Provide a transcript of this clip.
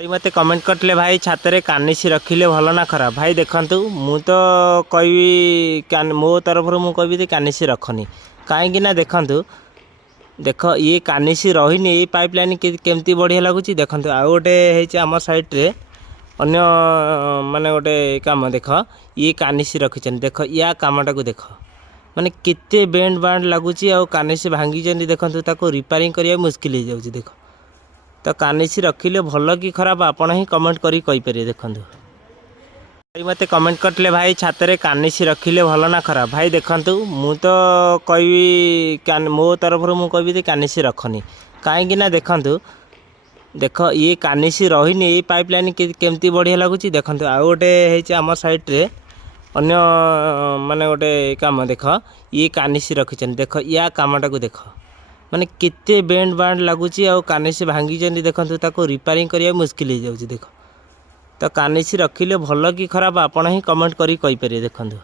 भाई मत कमेंट करते भाई छाତରେ कानिसी रखिले भल ना खराब। भाई देखंतु मु तो कहि मो तरफ मु कहबी कानिसी रखनी कहीं ना देखंतु देख ये कानिसी रहीनी ये पाइपलाइन केमती बढ़िया लगुच देखो आउ गोटे आम साइड्रे अन्य माने गोटे काम देख ये कानिसी रखी देख या कामटा को देख माने केते बेंड बांड लगुच आ कानिसी भांगी देखो ताको रिपेयरिंग करिया मुश्किल हो जाउची देख तो कानिसी रखिले भल कि खराब आपण ही कमेंट करी कहि परिए देखंतु। भाई मत कमेंट करते भाई छाତରେ कानिसी रखिले भल ना खराब। भाई देखंतु मु तो कहि मो तरफ मु कहबी कानिसी रखनी कहीं ना देखंतु देख ये कानिसी रहीनी ये पाइपलाइन केमती बढ़िया लगुच देखो आउ गोटे आम साइड्रे अन्य माने गोटे काम देख ये कानिसी रखी देख या कामटा को देख माने केते बेंड बांड लगुच आ कानिसी भांगी देखो ताको रिपेयरिंग करिया मुश्किल हो जाउची देख तो कानिसी रखिले भल कि खराब आपण ही कमेंट करी कहि परिए देखंतु।